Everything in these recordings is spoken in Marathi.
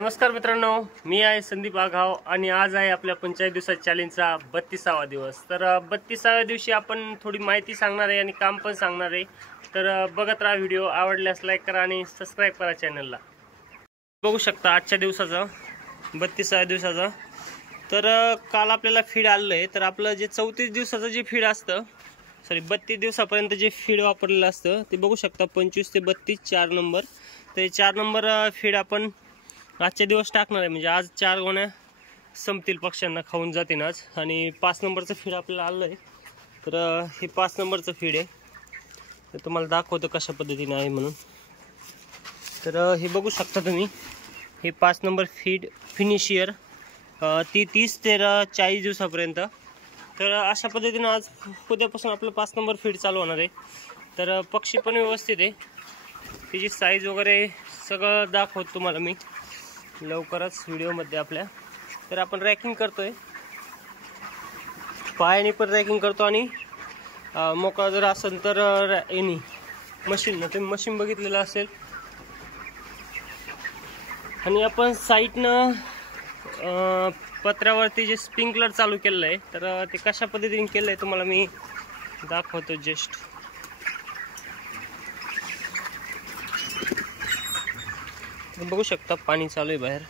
नमस्कार मित्रांनो, मी आहे संदीप आघाव आणि आज आहे आपल्या पंचायत दिवसाच्या चॅलेंजचा 32वा दिवस। तर 32व्या दिवशी आपण थोडी माहिती सांगणार आहे आणि काम पण सांगणार आहे। तर बघत राहा व्हिडिओ, आवडल्यास लाईक करा आणि सबस्क्राइब करा चॅनलला। बघू शकता आजच्या दिवसाचा 32व्या दिवसाचा। तर काल आपल्याला फीड आलेलं आहे। तर आपलं जे 34 दिवसाचं जे फीड असतं, सॉरी 32 दिवसापर्यंत जे फीड वापरलेलं असतं ते बघू शकता 25 ते 32 4 नंबर। ते 4 नंबर फीड आपण आजच्या दिवस टाकणार आहे, म्हणजे आज 4 गोण्या संपतील, पक्ष्यांना खाऊन जातील आज। आणि 5 नंबरचं फीड आपल्याला आलं आहे। तर हे 5 नंबरचं फीड आहे, तर तुम्हाला दाखवतो कशा पद्धतीने आहे म्हणून। तर हे बघू शकता तुम्ही, हे 5 नंबर फीड फिनिशियर ती 30 ते 40 दिवसापर्यंत। तर अशा पद्धतीने आज उद्यापासून आपलं 5 नंबर फीड चालू होणार आहे। तर पक्षी पण व्यवस्थित आहे, त्याची साईज वगैरे सगळं दाखवतो तुम्हाला मी लवकरच व्हिडिओमध्ये आपल्या। तर आपण रॅकिंग करतोय, पायाने पण रॅकिंग करतो आणि मोकळा जर असेल तर यानी मशीन, तुम्ही मशीन बघितलेलं असेल। आणि आपण साईडनं पत्र्यावरती जे स्प्रिंकलर चालू केलेलं आहे, तर ते कशा पद्धतीने केलं आहे तुम्हाला मी दाखवतो जस्ट। बघू शकता पाणी चालू आहे बाहेर,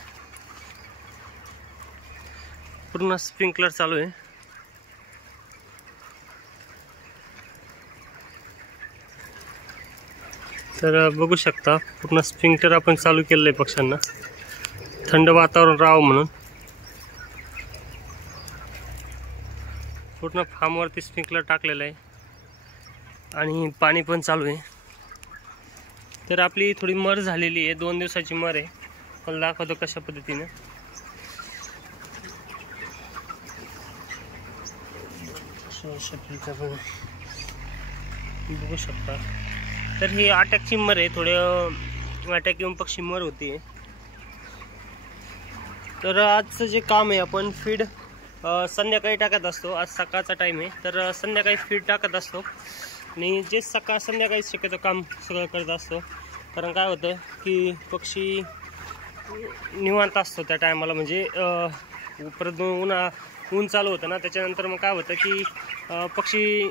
पूर्ण स्प्रिंकलर चालू आहे। तर बघू शकता पूर्ण स्प्रिंकलर आपण चालू केलेलं आहे पक्ष्यांना थंड वातावरण राहावं म्हणून। पूर्ण फार्मवरती स्प्रिंकलर टाकलेलं आहे आणि पाणी पण चालू आहे। तर आपली थोडी मर झालेली आहे, 2 दिवसाची मर आहे, मला दाखवतो कशा पद्धतीने। बघू शकता, तर ही अटॅकची मर आहे, थोडे अटॅक येऊन पक्षी मर होती। तर आजचं जे काम आहे, आपण फीड संध्याकाळी टाकत असतो। आज सकाळचा टाइम आहे, तर संध्याकाळी फीड टाकत असतो आणि जे संध्याकाळी शक्यतो काम सगळं करत असतो। कारण काय होतं की पक्षी निवांत असतो त्या टायमाला, म्हणजे परत ऊन चालू होतं ना, त्याच्यानंतर मग काय होतं की पक्षी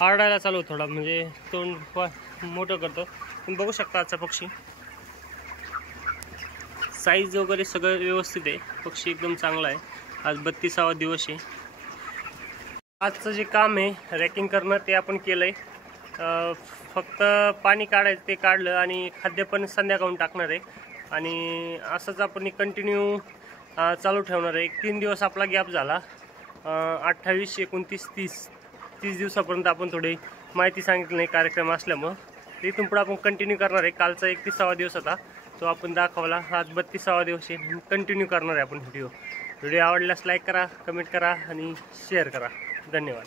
आरडायला चालू थोडा, म्हणजे तोंड मोठं करतो। तुम्ही बघू शकता आजचा पक्षी साईज वगैरे सगळं व्यवस्थित आहे, पक्षी एकदम चांगला आहे। आज 32वा दिवस आहे। आजचं जे काम आहे रॅकिंग करणं ते आपण केलंय, फक्त पाणी काढायचं ते काढलं आणि खाद्य पण संध्याकाळून टाकणार आहे। आणि असंच आपण कंटिन्यू चालू ठेवणार आहे। 3 दिवस आपला गॅप झाला, 28, 29, 30 दिवसापर्यंत आपण थोडी माहिती सांगितली नाही कार्यक्रम असल्यामुळं। इथून पुढे आपण कंटिन्यू करणार आहे। कालचा 31वा दिवस होता, तो आपण दाखवला। आज 32वा दिवस आहे, कंटिन्यू करणार आहे आपण व्हिडिओ। आवडल्यास लाईक करा, कमेंट करा आणि शेअर करा। धन्यवाद।